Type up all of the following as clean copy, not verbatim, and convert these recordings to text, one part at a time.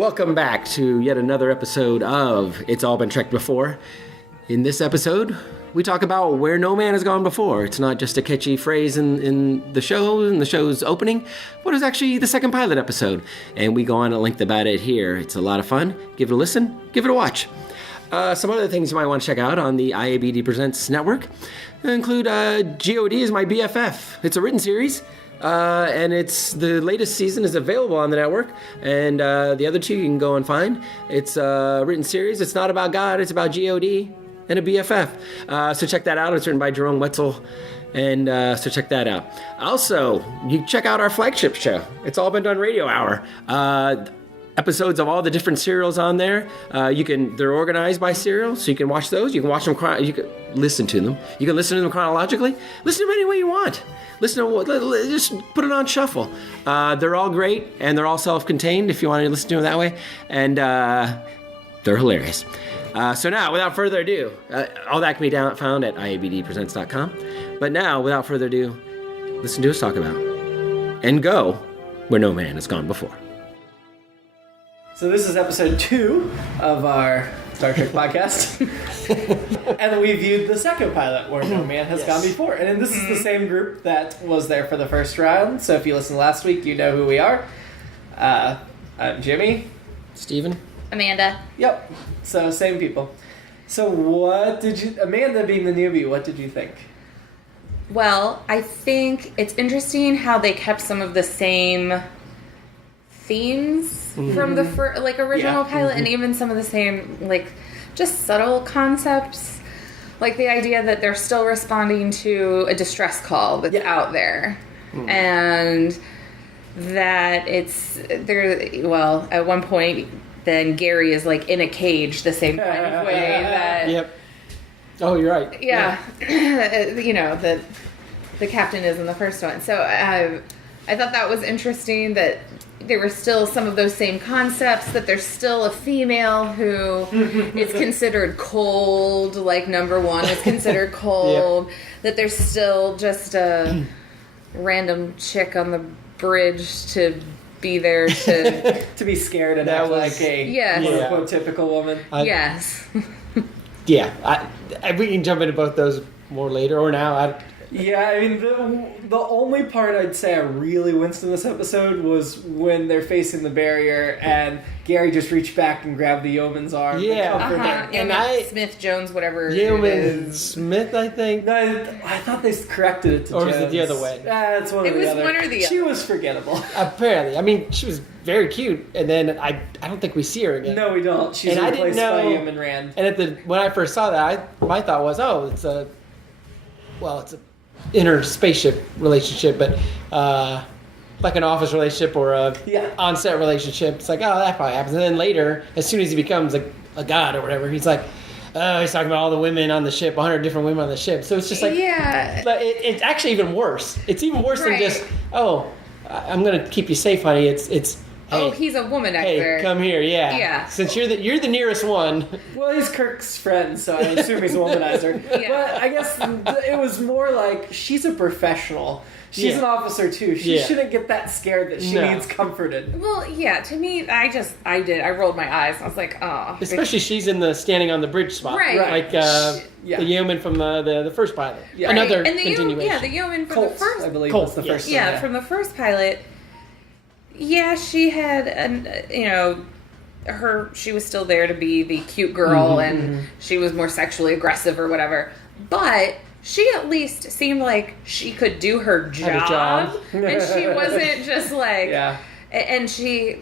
welcome back to yet another episode of It's All Been Trekked Before. In this episode, we talk about where no man has gone before. It's not just a catchy phrase in the show, in the show's opening, but it's actually the second pilot episode. And we go on at length about it here. It's a lot of fun. Give it a listen. Give it a watch. Some other things you might want to check out on the IABD Presents network include G.O.D. is My BFF. It's a written series. And it's the latest season is available on the network, and the other two you can go and find. It's a written series. It's not about God. It's about G.O.D. and a BFF. So check that out. It's written by Jerome Wetzel, and so check that out. Also, you check out our flagship show. It's All Been Done Radio Hour. Episodes of all the different serials on there. They're organized by serial, so you can watch those. You can watch them. You can listen to them. You can listen to them chronologically. Listen to them any way you want. Just put it on shuffle. They're all great, and they're all self-contained if you want to listen to them that way. And they're hilarious. So now, without further ado, all that can be found at IABDpresents.com. But now, without further ado, listen to us talk about and go where no man has gone before. So this is episode 2 of our Star Trek podcast. And we viewed the second pilot, Where No Man Has Gone Before. And this is the same group that was there for the first round. So if you listened last week, you know who we are. I'm Jimmy. Steven. Amanda. Yep. So same people. So Amanda being the newbie, what did you think? Well, I think it's interesting how they kept some of the same themes from the original pilot, and even some of the same just subtle concepts, like the idea that they're still responding to a distress call that's out there, and that at one point then Gary is in a cage the same kind of way that Yep. Oh, you're right. Yeah. The captain is in the first one. So I thought that was interesting that there were still some of those same concepts, that there's still a female who is considered cold, like number one is considered cold, that there's still just a random chick on the bridge to be there to... to be scared and act like a quote-unquote typical woman. Yes. We can jump into both those more later or now. Yeah, I mean, the only part I'd say I really winced in this episode was when they're facing the barrier and Gary just reached back and grabbed the yeoman's arm. Yeah. And Smith, Jones, whatever Yeoman Smith, I think. No, I thought they corrected it to Jones. Or was it the other way? It's one or the other. It was one or the other. She was forgettable. Apparently. I mean, she was very cute, and then I don't think we see her again. No, we don't. She's replaced by Yeoman Rand. And when I first saw that, my thought was, it's a inner spaceship relationship, but like an office relationship or a on-set relationship. It's like, that probably happens. And then later, as soon as he becomes a god or whatever, he's like, he's talking about all the women on the ship, 100 different women on the ship. So it's just like, but it's actually even worse. It's even worse than just, I'm going to keep you safe, honey. It's hey, he's a womanizer. Hey, come here, yeah. Since you're the nearest one. Well, he's Kirk's friend, so I assume he's a womanizer. But I guess it was more like she's a professional. She's an officer too. She shouldn't get that scared that she needs comforted. Well, to me, I rolled my eyes. I was like, oh. Especially she's in the standing on the bridge spot, right? Like the yeoman from the first pilot. Yeah. Another and continuation. The yeoman from Colt, the first. I believe was the first one. From the first pilot. Yeah, she had, she was still there to be the cute girl, and she was more sexually aggressive or whatever. But she at least seemed like she could do her job. And she wasn't just and she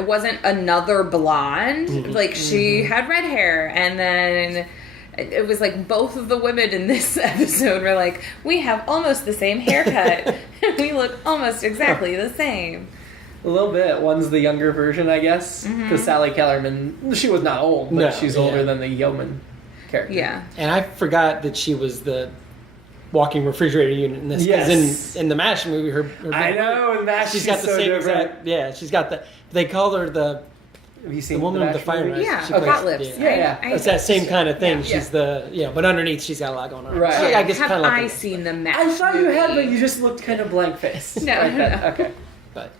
wasn't another blonde. She had red hair, and then it was like both of the women in this episode were like, we have almost the same haircut. We look almost exactly the same. A little bit. One's the younger version, I guess. Because Sally Kellerman, she was not old, but she's older than the yeoman character. Yeah. And I forgot that she was the walking refrigerator unit in this. Yes. In the MASH movie, her I know, in MASH she's got the same exact. She's got the. They call her the. Have you seen the woman with the fire knife? Yeah, hot lips. Yeah. It's that same kind of thing. She's but underneath she's got a lot going on. Right. So, I guess have I seen the MASH I thought you movie? had, but you just looked kind of blank faced. No. Okay. But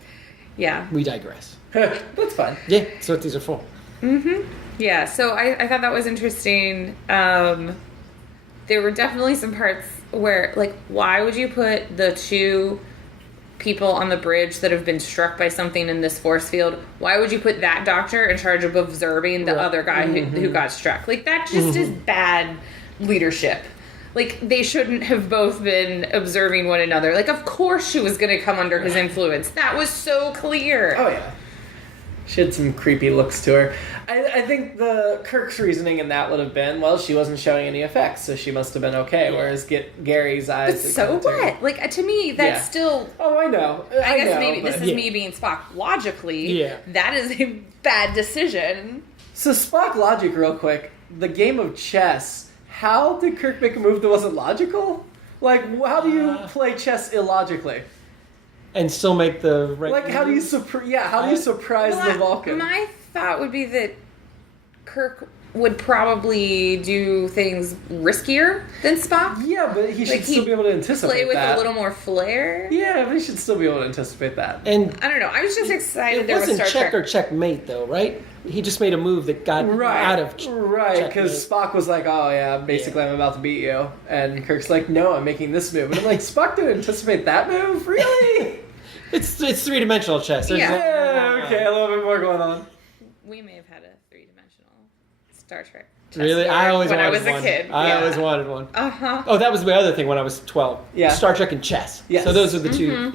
Yeah. We digress. That's fine. Yeah, that's what these are for. Yeah, so I thought that was interesting. There were definitely some parts where, like, why would you put the two people on the bridge that have been struck by something in this force field? Why would you put that doctor in charge of observing the other guy who got struck? Like, that just is bad leadership. Like, they shouldn't have both been observing one another. Like, of course she was going to come under his influence. That was so clear. Oh, yeah. She had some creepy looks to her. I think the Kirk's reasoning in that would have been, well, she wasn't showing any effects, so she must have been okay. Yeah. Whereas Gary's eyes... But so what? Like, to me, that's still... Oh, I know. I guess maybe this is me being Spock. Logically, that is a bad decision. So Spock logic real quick. The game of chess, how did Kirk make a move that wasn't logical? Like, how do you play chess illogically? And still make the right... Like, how do you surprise the Vulcan? My thought would be that Kirk would probably do things riskier than Spock. Yeah, but he should still be able to anticipate play with that. a little more flair. Yeah, but he should still be able to anticipate that. And I don't know. I was just excited. It wasn't check or checkmate, though, right? He just made a move that got out of Right, because Spock was like, oh, yeah, basically I'm about to beat you. And Kirk's like, no, I'm making this move. And I'm like, Spock didn't anticipate that move? Really? It's three-dimensional chess. Yeah, okay, a little bit more going on. We may have had a three-dimensional Star Trek chess really? I always when wanted I was one. a kid. I always wanted one. Uh-huh. Oh, that was my other thing when I was 12. Yeah. Star Trek and chess. Yes. So those are the two,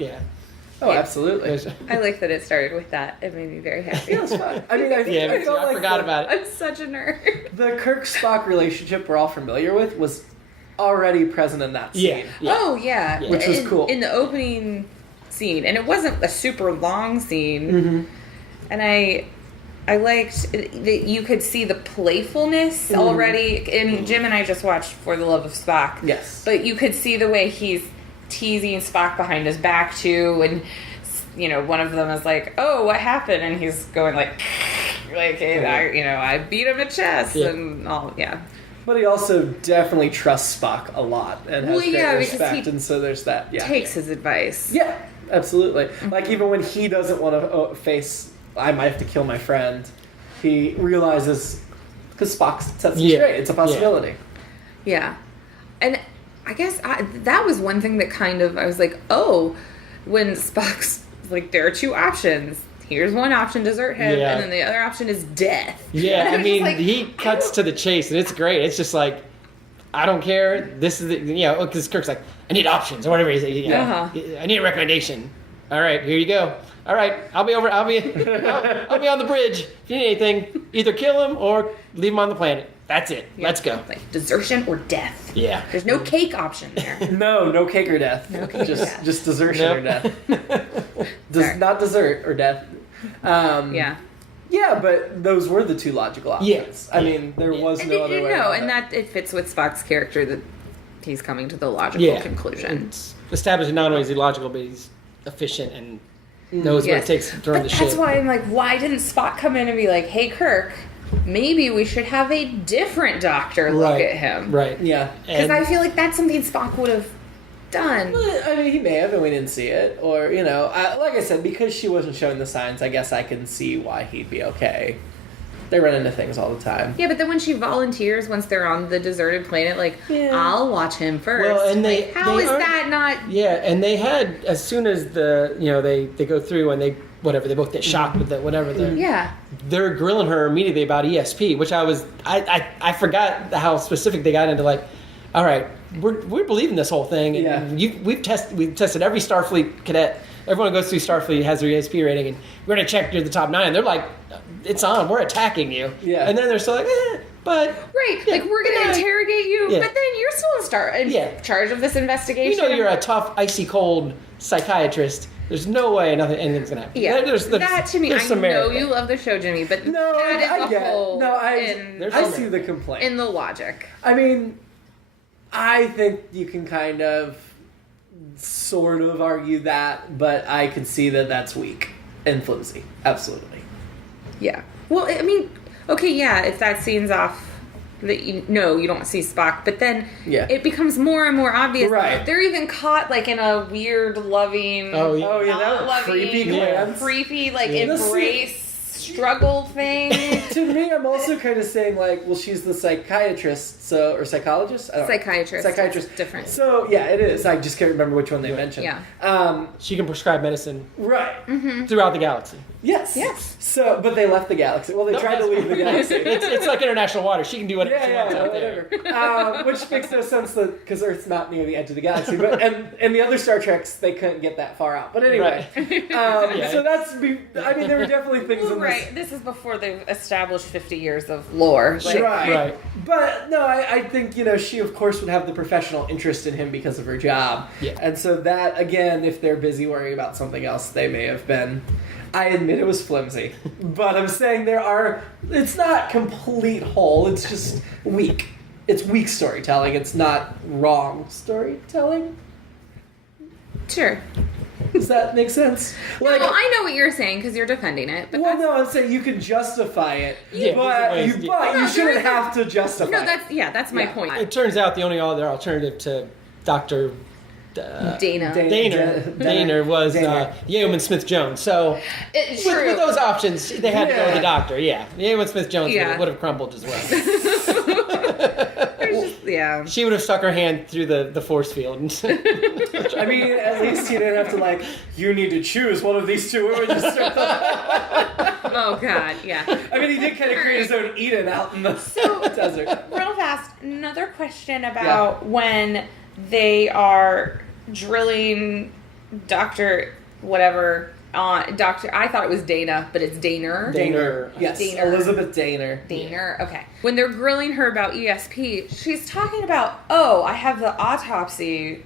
Oh, absolutely. I like that it started with that. It made me very happy. Yeah, it was fun. I mean, I forgot about it. I'm such a nerd. The Kirk-Spock relationship we're all familiar with was already present in that scene. Yeah. Oh, yeah. Which was cool. In the opening scene. And it wasn't a super long scene. And I liked that you could see the playfulness already. I mean, Jim and I just watched For the Love of Spock. Yes. But you could see the way he's teasing Spock behind his back, too. And, you know, one of them is like, oh, what happened? And he's going hey, I beat him at chess and all, But he also definitely trusts Spock a lot and has great respect, and so there's that. Yeah, takes his advice. Yeah, absolutely. Like, even when he doesn't want to face, I might have to kill my friend, he realizes, because Spock sets him straight, it's a possibility. Yeah. And I guess that was one thing that kind of, I was like, oh, when Spock's like, there are two options. Here's one option, desert him, and then the other option is death. Yeah, I mean, he cuts to the chase, and it's great. It's just like, I don't care. This is because Kirk's like, I need options or whatever. He's like, I need a recommendation. All right, here you go. All right, I'll be on the bridge. If you need anything, either kill him or leave him on the planet. That's it. Yeah. Let's go. Like desertion or death. Yeah. There's no cake option there. No cake or death. No cake just desertion or death. Not dessert or death. Yeah, but those were the two logical options. I mean, there was no other way. No, and that it fits with Spock's character that he's coming to the logical conclusion. It's established not only is he logical, but he's efficient and knows what it takes to run the ship. That's why I'm like, why didn't Spock come in and be like, hey, Kirk, maybe we should have a different doctor look at him. Right. Yeah. Because I feel like that's something Spock would have done. I mean, he may have, and we didn't see it. Or, like I said, because she wasn't showing the signs, I guess I can see why he'd be okay. They run into things all the time. Yeah, but then when she volunteers, once they're on the deserted planet, I'll watch him first. Well, and how is that not... Yeah, and they had, as soon as they go through and they both get shocked with they're grilling her immediately about ESP, which I forgot how specific they got into, like, all right, we're believing this whole thing, and we've tested every Starfleet cadet. Everyone who goes through Starfleet has their ESP rating, and we're going to check through the top 9. They're like, it's on, we're attacking you. Yeah. And then they're still like, but... Right, we're going to interrogate you, but then you're still in charge of this investigation. You're a tough, icy cold psychiatrist. There's no way anything's going to happen. Yeah, that to me, I know you love the show, Jimmy, but I see the complaint. In the logic. I mean, I think you can kind of sort of argue that, but I can see that that's weak and flimsy. Absolutely. Yeah. Well, I mean, okay, yeah, if that scene's off that you don't see Spock, but then Yeah. it becomes more and more obvious. Right. They're even caught like in a weird loving, Oh yeah, that was loving, creepy glance. creepy like Yeah. embrace struggle thing. To me, I'm also kind of saying like, well, she's the psychiatrist, or psychologist. I don't know. Psychiatrist. Different. So yeah, it is. I just can't remember which one they mentioned. Yeah. She can prescribe medicine Right. throughout the galaxy. Yes. Yes. So, but they left the galaxy. Well, they tried to leave the galaxy. It's like international water. She can do whatever she wants out there. whatever. Which makes no sense because Earth's not near the edge of the galaxy. But and the other Star Treks, they couldn't get that far out. But anyway, so that's. I mean, there were definitely things in this. Right. This is before they've established 50 years of lore. Like, Right. But no, I think she of course would have the professional interest in him because of her job. Yeah. And so that again, if they're busy worrying about something else, they may have been. I admit it was flimsy, but I'm saying it's not complete whole, it's just weak. It's weak storytelling, it's not wrong storytelling. Sure. Does that make sense? Like, Well, I know what you're saying because you're defending it. But I'm saying you can justify it, Yeah, but you No, shouldn't there have to justify no, it. that's my point. It turns out the only other alternative to Dr. Dana. Daner was Yeoman Smith Jones. So It's with true. those options, they had to go with Yeah. the doctor. Yeah, Yeoman Smith Jones would have crumbled as well. Yeah. She would have stuck her hand through the force field. I mean, at least you didn't have to you need to choose one of these two. Or just start Oh God. Yeah. I mean, he did kind of create his own Eden out in the desert. Real fast. Another question about when they are drilling Dr. whatever on Dr. I thought it was Dana, but it's Daner. Daner. Yes. Daner. Elizabeth Daner. Daner. Okay. When they're grilling her about ESP, she's talking about, I have the autopsy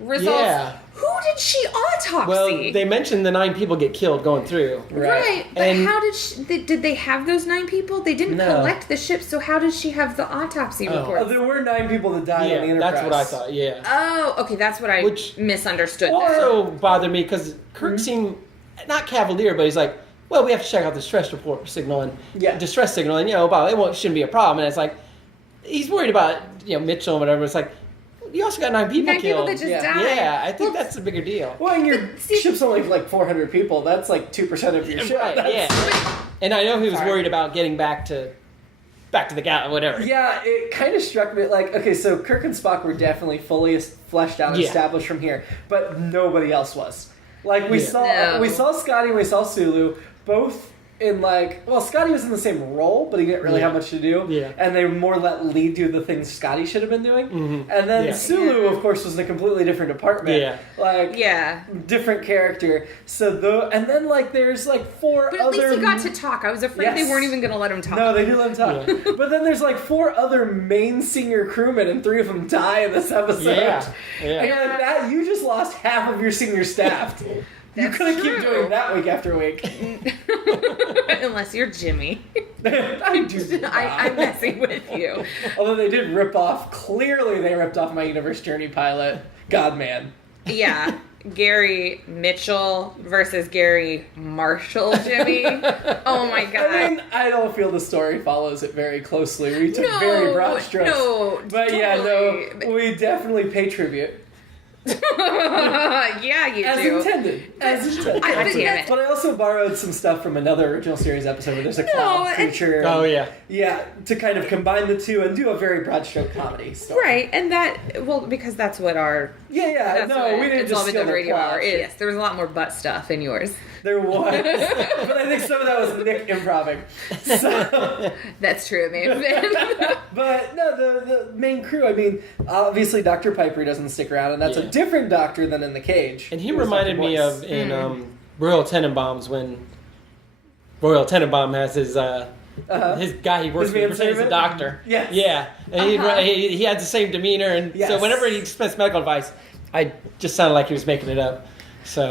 results. Yeah. Who did she autopsy? Well, they mentioned the 9 people get killed going through. Right, but And- how did they have those 9 people? They didn't No. collect the ship, so how did she have the autopsy report? There were 9 people that died on the Enterprise. That's what I thought. Yeah. Oh, okay, that's what I misunderstood. Also bothered me because Kirk seemed not cavalier, but he's like, "Well, we have to check out the distress signal and it shouldn't be a problem." And it's like he's worried about Mitchell and whatever. It's like you also got 9 people 9 killed. people that just died. Yeah, I think that's the bigger deal. Well, and your ship's only 400 people. That's 2% of your ship. Right, That's- yeah. And I know he was worried about getting back to the galaxy, whatever. Yeah, it kind of struck me okay, so Kirk and Spock were definitely fully fleshed out and established from here, but nobody else was. We saw Scotty and we saw Sulu, both in Scotty was in the same role, but he didn't really have much to do. Yeah. And they more let Lee do the things Scotty should have been doing. Mm-hmm. And then Sulu, of course, was in a completely different department. Yeah. Different character. So and then there's 4 But at other. least he got to talk. I was afraid they Yes. weren't even going to let him talk. No, they do let him talk. But then there's 4 other main senior crewmen, and 3 of them die in this episode. Yeah. And you're like, that you just lost half of your senior staff. You couldn't keep doing that week after week. Unless you're Jimmy. I do. I'm messing with you. Although they did clearly they ripped off my Universe Journey pilot, Godman. Yeah. Gary Mitchell versus Gary Marshall, Jimmy. Oh my God. I mean, I don't feel the story follows it very closely. We took very broad strokes. No, but totally. we definitely pay tribute. Yeah, you do. As intended. But I also borrowed some stuff from another original series episode where there's a cloud creature. Oh, yeah. Yeah, to kind of combine the two and do a very broad stroke comedy story. Right, and because that's what our... Yeah, no, we didn't it's just all been steal done the radio plot. hour. Yes, there was a lot more butt stuff in yours. There was. But I think some of that was Nick improvising. So, That's true, it may have been. but no, the main crew, I mean, obviously Dr. Piper doesn't stick around, and that's a different doctor than in the cage. And he reminded me of in Royal Tenenbaums when Royal Tenenbaum has his guy he works with pretends he's a doctor. Yes. Yeah. And he had the same demeanor, and so whenever he dispenses medical advice, I just sounded like he was making it up. So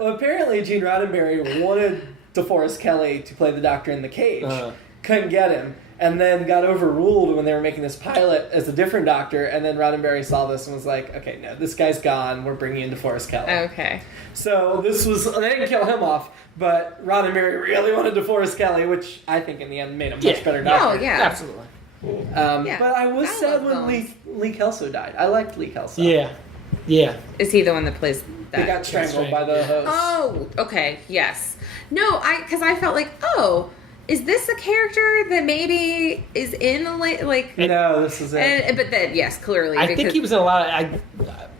Well, apparently Gene Roddenberry wanted DeForest Kelley to play the doctor in the cage. Couldn't get him. And then got overruled when they were making this pilot as a different doctor. And then Roddenberry saw this and was like, okay, no, this guy's gone. We're bringing in DeForest Kelley. Okay. So they didn't kill him off, but Roddenberry really wanted DeForest Kelley, which I think in the end made a much better doctor. Oh, yeah. absolutely. Yeah, But I was I sad love when Bones. Lee Kelso died. I liked Lee Kelso. Yeah. Is he the one that plays that? He got strangled by the host. Oh, okay, yes. No, because I felt like, oh, is this a character that maybe is in a like? No, this is it. But then, yes, clearly. I think he was in a lot of,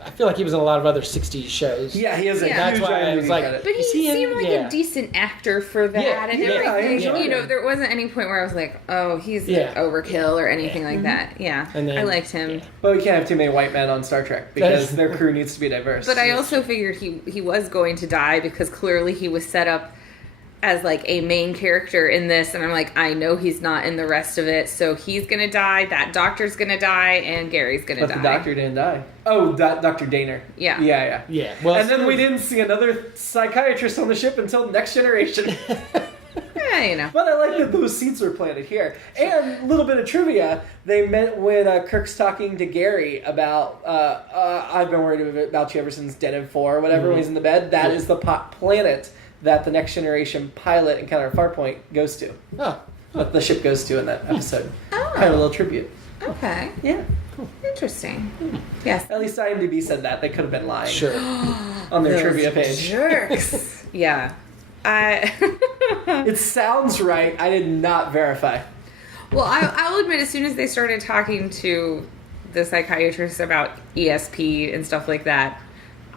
I feel like he was in a lot of other 60s shows. Yeah, he is a Yeah. huge That's why I was IMDb like, credit. But he Is he in- seemed like yeah. a decent actor for that Yeah, and yeah, I everything. enjoyed You know, him. there wasn't any point where I was like, oh, he's overkill or anything like that. Yeah, And then- I liked him. But we can't have too many white men on Star Trek because their crew needs to be diverse. But I also figured he was going to die because clearly he was set up as like a main character in this, and I'm like, I know he's not in the rest of it, so he's gonna die, that doctor's gonna die, and Gary's gonna die. But the doctor didn't die. Oh, Dr. Daner. Yeah. Yeah. Well, And then we didn't see another psychiatrist on the ship until Next Generation. Yeah, you know. But I like that those seeds were planted here. And a little bit of trivia, they meant when Kirk's talking to Gary about, I've been worried about you ever since Dead of 4 or whatever, when he's in the bed, that is the planet that the Next Generation pilot Encounter at Farpoint goes to. Oh. What the ship goes to in that episode. Oh. Kind of a little tribute. Okay. Yeah. Interesting. Yes. At least IMDb said that. They could have been lying Sure. on their Those trivia page. Jerks. Yeah. It sounds right. I did not verify. Well, I'll admit, as soon as they started talking to the psychiatrist about ESP and stuff like that,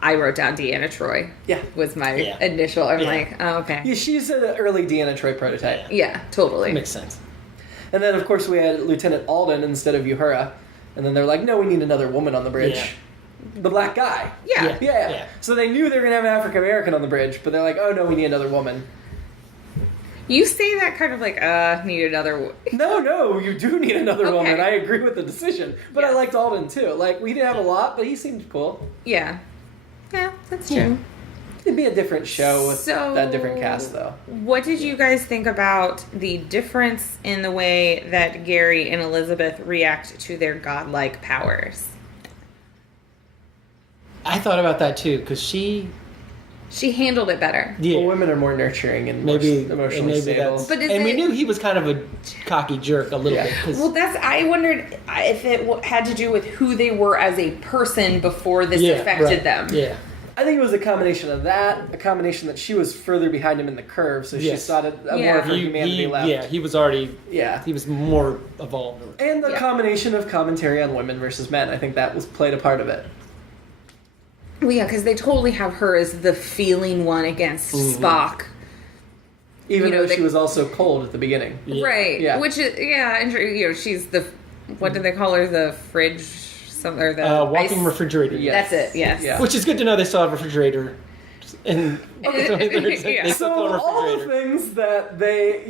I wrote down Deanna Troi. Yeah. Was my initial. I'm like, oh, okay. Yeah, she's an early Deanna Troi prototype. Yeah, totally. Makes sense. And then, of course, we had Lieutenant Alden instead of Uhura. And then they're like, no, we need another woman on the bridge. Yeah. The black guy. Yeah. Yeah. So they knew they were going to have an African American on the bridge, but they're like, oh, no, we need another woman. You say that kind of like, need another. No, you do need another Okay. woman. I agree with the decision. But I Yeah. liked Alden, too. Like, we didn't have a lot, but he seemed cool. Yeah. Yeah, that's true. It'd be a different show with So- that different cast, though. What did you guys think about the difference in the way that Gary and Elizabeth react to their godlike powers? I thought about that too, because she handled it better. Well, women are more nurturing and maybe more emotionally stable. that's. But is and we it- knew he was kind of a cocky jerk a little Yeah. bit. 'Cause- Well, I wondered if it had to do with who they were as a person before this affected right. them. Yeah. I think it was a combination of that, a combination that she was further behind him in the curve, so she Yes. saw that more Yeah. of her humanity left. Yeah, he was already. Yeah. He was more evolved. And the Yeah. combination of commentary on women versus men, I think that was played a part of it. Well, yeah, because they totally have her as the feeling one against Spock. Even You know, though she was also cold at the beginning. Yeah. Right. Yeah. Which is, and she's the, what do they call her? The fridge, or the Walking ice- refrigerator. Yeah. That's it, yes. Yeah. Which is good to know they still have a refrigerator. And Yeah. they So still call it a all the refrigerator. things that they,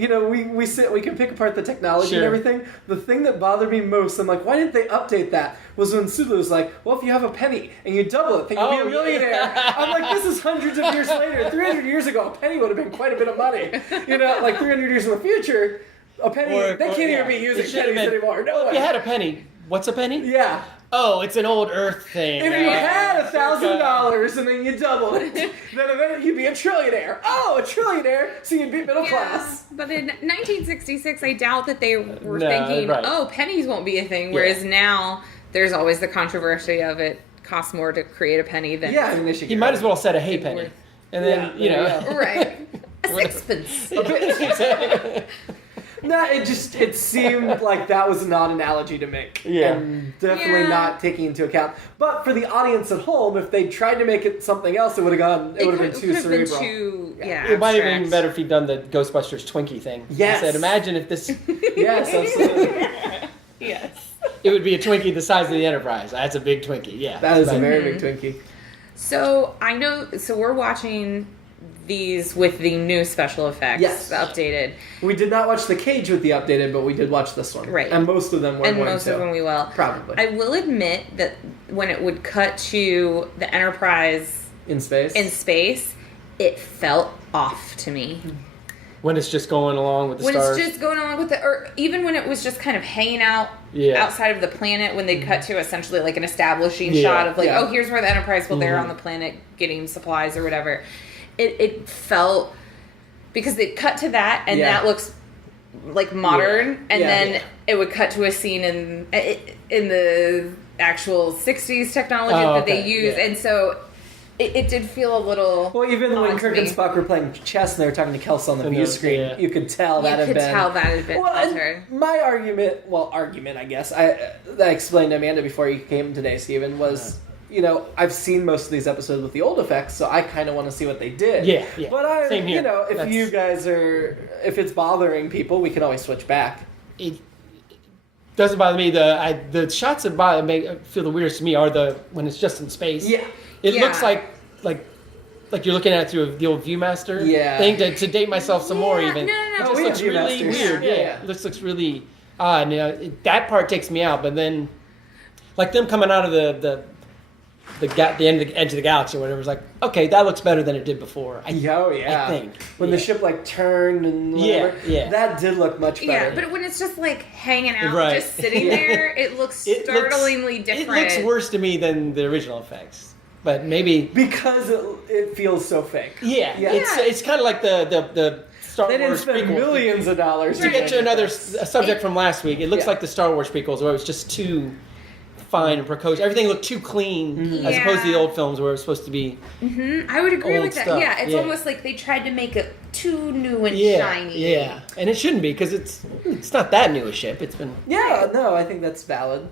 we can pick apart the technology and Sure. everything. The thing that bothered me most, I'm like, why didn't they update that? Was when Sulu was like, well, if you have a penny and you double it, then you'll be a Oh, millionaire. yeah. I'm like, this is hundreds of years later. 300 years ago, a penny would have been quite a bit of money. Like 300 years in the future, a penny, they can't even be using It should have pennies been, anymore. No If way. you had a penny, what's a penny? Yeah. Oh, it's an old Earth thing. If you had $1,000 and then you doubled it, then eventually you'd be a trillionaire. Oh, a trillionaire, so you'd be middle class. But in 1966, I doubt that they were No, thinking, right. oh, pennies won't be a thing. Whereas now, there's always the controversy of it costs more to create a penny than... Yeah, I mean, they should He might as well have said a hay penny. And then, Yeah, there you Right. A sixpence. No, it seemed like that was an odd analogy to make. Yeah. And definitely Yeah. not taking into account. But for the audience at home, if they tried to make it something else, it would have been too cerebral. It might have been abstract. better if he'd done the Ghostbusters Twinkie thing. Yes. He said, imagine if this, Yes, absolutely. Yes. it would be a Twinkie the size of the Enterprise. That's a big Twinkie, yeah. That is a But- very big Twinkie. So, we're watching these with the new special effects. Yes. The updated. We did not watch The Cage with the updated, but we did watch this one. Right. And most of them were And going most to. of them we will. Probably. I will admit that when it would cut to the Enterprise In space? in space, it felt off to me. When it's just going along with the When stars. it's just going on with or even when it was just kind of hanging out Yeah. outside of the planet, when they cut to essentially like an establishing Yeah. shot of like, Yeah. oh, here's where the Enterprise, well, they're on the planet getting supplies or whatever. It felt, because they cut to that and Yeah. that looks like modern, and Yeah, then yeah. it would cut to a scene in the actual 60s technology Oh, that they okay, use, yeah. and so it did feel a little. Well, even odd when to Kirk me. and Spock were playing chess and they were talking to Kelsey on the view screen, yeah. you could tell that had been. Well, and altered. my argument, I guess, that I explained to Amanda before you came today, Stephen, was, I've seen most of these episodes with the old effects, so I kind of want to see what they did. Yeah. But Same here. If you guys if it's bothering people, we can always switch back. It doesn't bother me. The shots that feel the weirdest to me are when it's just in space. Yeah. It Yeah. looks like you're looking at it through the old ViewMaster thing to date myself some more even. No. It Oh, just we looks have really ViewMasters. weird. Yeah. Yeah. It looks really odd. That part takes me out, but then like them coming out of the end of the edge of the galaxy or whatever, was like, okay, that looks better than it did before. I think. When the ship turned and whatever, Yeah. that did look much better. Yeah, but when it's just like hanging out, Right. just sitting there, it looks startlingly different. It looks worse to me than the original effects, but maybe Because it feels so fake. yeah. Yeah. It's kind of like the Star They didn't Wars spend prequel. millions of dollars To get to another it. subject from last week, it looks Yeah. like the Star Wars prequels where it was just too fine and precocious. Everything looked too clean as opposed to the old films where it was supposed to be. I would agree old with that. stuff. Yeah, it's Yeah. almost like they tried to make it too new and Yeah, shiny. yeah, and it shouldn't be because it's not that new a ship. It's been Yeah, no, I think that's valid.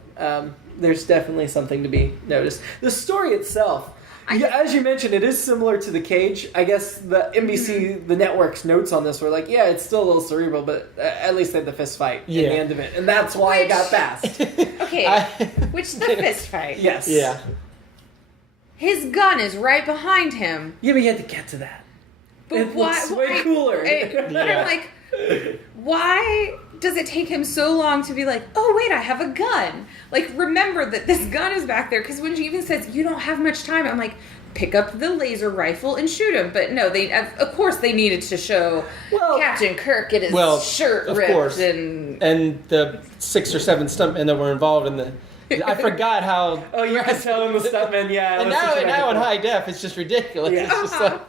There's definitely something to be noticed. The story itself, as you mentioned, it is similar to The Cage. I guess the NBC, the network's notes on this were like, yeah, it's still a little cerebral, but at least they had the fist fight at the end of it. And that's why it got fast. Okay, which the fist fight. Yes. yeah. His gun is right behind him. Yeah, but you had to get to that. But It why? looks way cooler. But Yeah. I'm like, why does it take him so long to be like, oh wait, I have a gun? Like, remember that this gun is back there. Because when she even says you don't have much time, I'm like, pick up the laser rifle and shoot him. But no, they of course they needed to show Captain Kirk get his shirt of ripped course. and the 6 or 7 stuntmen that were involved in the. I forgot how. Oh, you could tell in the stuntman, yeah. And now in high def, it's just ridiculous. Yeah. It's just like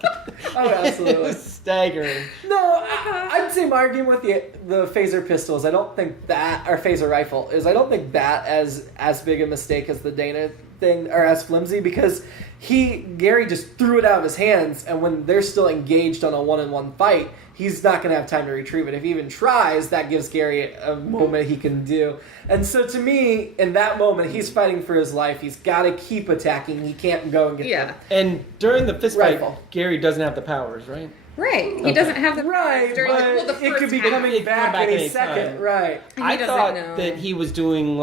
Oh, absolutely. it's staggering. No, I'd say my argument with the phaser pistols, I don't think that, or phaser rifle, is I don't think that as big a mistake as the Dana thing, or as flimsy, because Gary just threw it out of his hands, and when they're still engaged on a one-on-one fight, he's not going to have time to retrieve it. If he even tries, that gives Gary a moment he can do. And so to me, in that moment, he's fighting for his life. He's got to keep attacking. He can't go and get yeah. them. And during the fist fight, Rifle. Gary doesn't have the powers, right? Right. He doesn't have the Right, during but the it could first be half. coming back back any any second. time. Right. He I doesn't thought know. that he was doing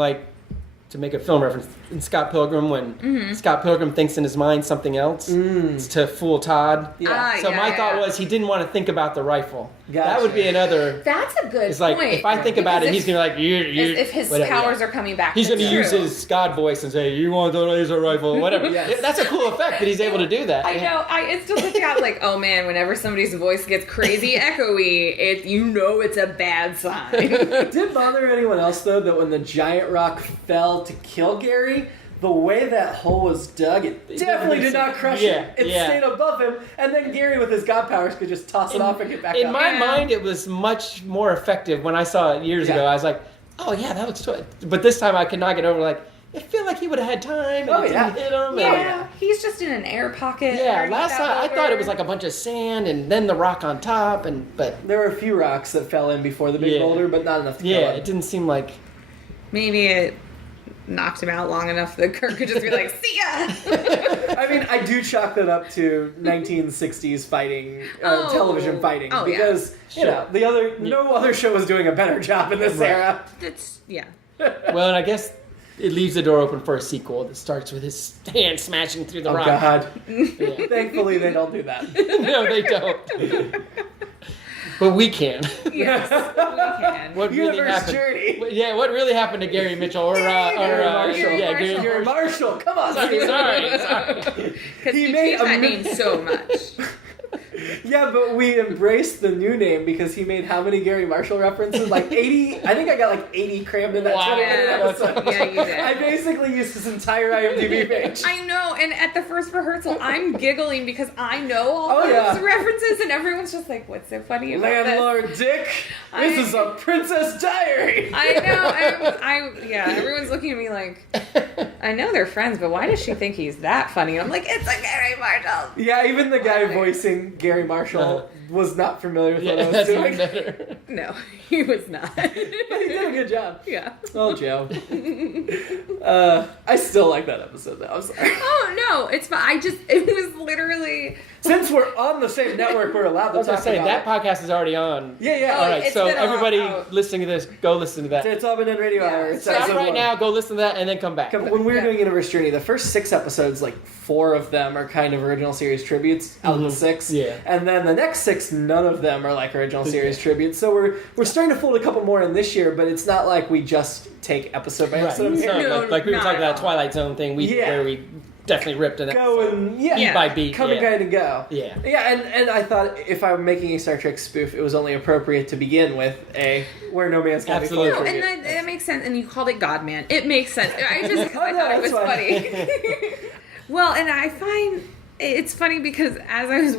to make a film reference in Scott Pilgrim when Scott Pilgrim thinks in his mind something else to fool Todd. Yeah. So my thought was he didn't want to think about the rifle. Gotcha. That would be another. That's a good It's like point. if I think about it, he's gonna be like you. If his whatever, powers yeah. are coming back, He's that's gonna use true. his God voice and say, "You want the laser rifle, whatever." Yes. That's a cool effect that he's able to do that. I know. It still puts you out like, oh man, whenever somebody's voice gets crazy echoey, it's a bad sign. Did it bother anyone else, though, that when the giant rock fell to kill Gary, the way that hole was dug, it definitely did not crush him. It stayed above him, and then Gary, with his God powers, could just toss it off and get back In up. my mind, it was much more effective when I saw it years ago. I was like, "Oh yeah, that looks good." But this time, I could not get over like. I feel like he would have had time and it didn't hit him. Yeah, he's just in an air pocket. Yeah, underneath last that time I thought it boulder. was like a bunch of sand and then the rock on top, but There were a few rocks that fell in before the big boulder, but not enough to kill him. it didn't seem like. Maybe it knocked him out long enough that Kirk could just be like, "See ya." I mean, I do chalk that up to 1960s fighting, television fighting, Oh, yeah. because no other show was doing a better job in this era. That's Well, and I guess it leaves the door open for a sequel that starts with his hand smashing through the Oh rock. God! Yeah. Thankfully, they don't do that. No, they don't. But we can. Yes, we can. What really Universe happened? journey. Yeah, what really happened to Gary Mitchell or Marshall. Yeah, Gary You're Marshall. Come on, Sorry. Because He he made changed that a name so much. Yeah, but we embraced the new name because he made how many Gary Marshall references? Like 80? I think I got like 80 crammed in that 20-minute episode. Yeah, you did. I basically used his entire IMDb page. I know, and at the first rehearsal, I'm giggling because I know all those references, and everyone's just like, "What's so funny about Landlord this?" Dick, this is a Princess Diary. I know. Everyone's looking at me like, I know they're friends, but why does she think he's that funny? I'm like, it's a Gary Marshall. Yeah, even the guy voicing Gary Marshall was not familiar with what I was doing. No, he was not. But he did a good job. Yeah. Oh, Joe. I still like that episode, though. I'm sorry. Oh, no, it's fine. It was literally... Since we're on the same network, we're allowed to talk about that it. podcast is already on. Yeah. All right, it's so been everybody out. listening to this, go listen to that. It's all been in Radio Hour. It's Stop episode right 1. now, go listen to that, and then come back. When we were doing Universe Journey, the first 6 episodes, like 4 of them are kind of original series tributes out of the 6. Yeah. And then the next 6, none of them are like original series tributes. So we're starting to fold a couple more in this year, but it's not like we just take episode by episode. Right. So, No, like we were not talking at about all. Twilight Zone thing, where we definitely ripped an Go episode. and Beat by beat. come and kind of go. Yeah. Yeah, and I thought if I'm making a Star Trek spoof, it was only appropriate to begin with a Where No Man's Gone Before. No, and that makes sense. And you called it Godman. It makes sense. I just Oh, I no, thought it was that's fine. funny. Well, and I find it's funny because as I was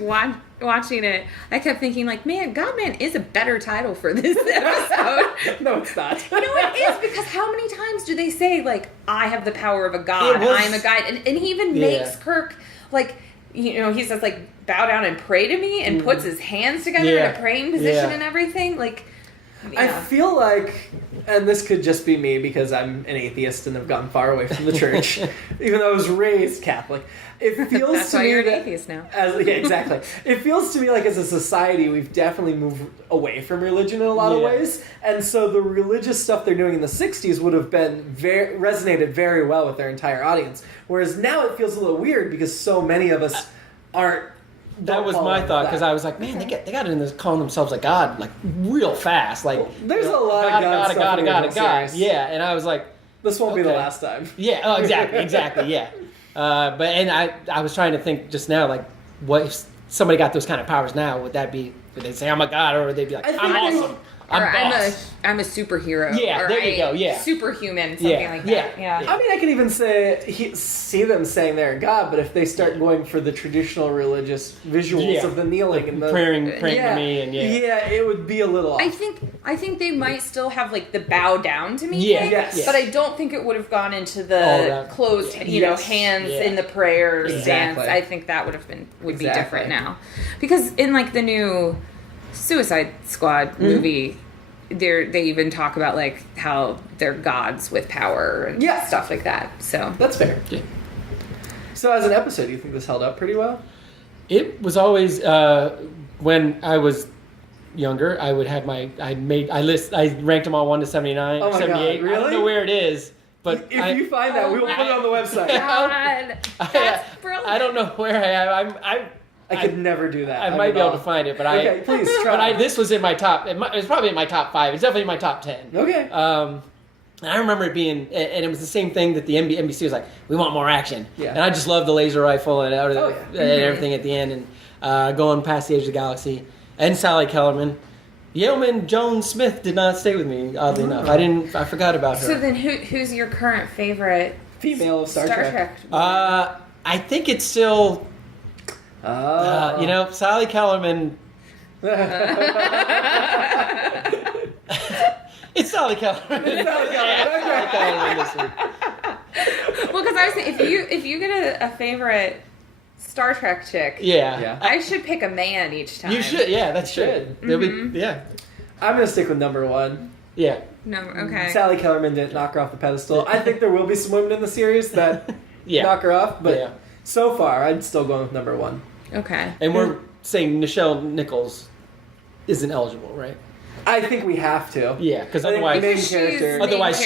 watching it, I kept thinking like, man, Godman is a better title for this episode. No, it's not. No, it is, because how many times do they say like, I have the power of a god, I am a guide, and he even makes Kirk like, he says like, bow down and pray to me, and puts his hands together in a praying position and everything. Like, I feel like, and this could just be me because I'm an atheist and have gotten far away from the church, even though I was raised Catholic. It feels That's to why me you're an that, atheist now. Exactly. It feels to me like as a society we've definitely moved away from religion in a lot of ways, and so the religious stuff they're doing in the '60s would have been resonated very well with their entire audience. Whereas now it feels a little weird because so many of us aren't. That was my thought, because I was like, man, they got into this calling themselves a god like real fast. Like, there's a lot of God. Yeah, and I was like, this won't be the last time. Yeah, oh, exactly, yeah. But I was trying to think just now, like, what if somebody got those kind of powers now? Would they say I'm a god, or would they be like, I'm awesome? I'm a superhero. Yeah, there you go. Yeah, superhuman, something like that. Yeah. I mean, I can even see them saying they're God, but if they start going for the traditional religious visuals of the kneeling and the praying to me, and it would be a little off. I think they might still have like the bow down to me thing, but I don't think it would have gone into the closed, hands in the prayer stance. I think that would be different now, because in like the new Suicide Squad movie, they even talk about like how they're gods with power and stuff like that. So that's fair. Yeah. So as an episode, do you think this held up pretty well? It was always when I was younger, I would have I ranked them all 1 to 79, oh my 78. God, really? I don't know where it is, but if you find that, we will put it on the website. God, that's brilliant. I don't know where I could never do that. I might be able to find it, but okay, please try. But this was in my top. It was probably in my top 5. It's definitely in my top 10. Okay. And I remember it being, and it was the same thing that the NBC was like, we want more action. Yeah. And I just loved the laser rifle and everything at the end, and going past the edge of the galaxy, and Sally Kellerman. Yeoman Joan Smith did not stay with me, oddly enough. I forgot about her. So then, who's your current favorite female of Star Trek? I think it's still. Sally Kellerman. It's Sally Kellerman. Sally Kellerman this week. Well, because I was thinking, if you get a favorite Star Trek chick, I should pick a man each time. You should, that should. I'm gonna stick with number 1. Yeah. No, okay. Sally Kellerman didn't knock her off the pedestal. I think there will be some women in the series that knock her off, but so far, I'm still going with number 1. Okay. And we're saying Nichelle Nichols isn't eligible, right? I think we have to. Yeah, because otherwise, she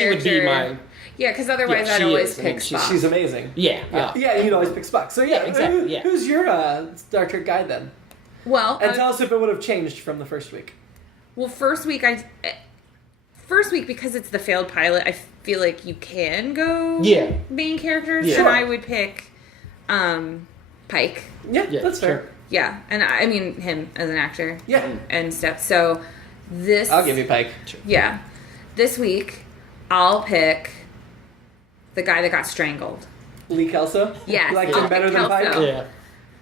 would be my. Yeah, because otherwise I'd always pick Spock. She's amazing. Yeah. You'd always pick Spock. So exactly. Who's your Star Trek guy then? Well, and tell us if it would have changed from the first week. Well, first week because it's the failed pilot, I feel like you can go main characters, and I would pick Pike. Yeah, that's fair. Yeah, and I mean him as an actor. Yeah. And stuff. So this... I'll give you Pike. Yeah. This week, I'll pick the guy that got strangled. Lee Kelso? Yes. You liked I'll him better pick than Kelso. Pike? Yeah.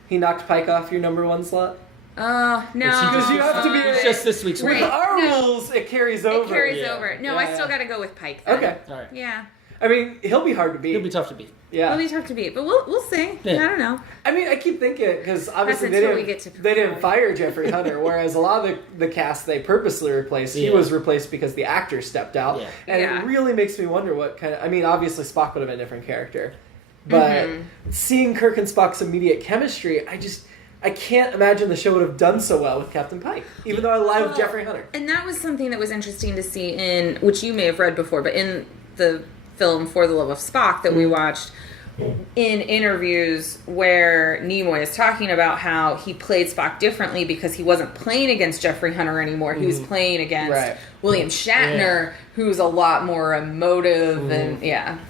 He knocked Pike off your number 1 slot? No. Because you have to be... It's just this week's With week. our No. rules, it carries over. It carries Yeah. over. No, Yeah, I still yeah. got to go with Pike. Then. Okay. All right. Yeah. I mean, he'll be hard to beat. It'll be tough to beat. Yeah. It'll be tough to beat, but we'll see. Yeah. I don't know. I mean, I keep thinking, because obviously That's until we get to they didn't fire Jeffrey Hunter, whereas a lot of the cast they purposely replaced, he Yeah. was replaced because the actor stepped out. Yeah. And Yeah. it really makes me wonder what kind of... I mean, obviously Spock would have been a different character. But seeing Kirk and Spock's immediate chemistry, I can't imagine the show would have done so well with Captain Pike, even though I love Jeffrey Hunter. And that was something that was interesting to see in, which you may have read before, but in the film For the Love of Spock that we watched, in interviews where Nimoy is talking about how he played Spock differently because he wasn't playing against Jeffrey Hunter anymore. He was playing against William Shatner, who's a lot more emotive and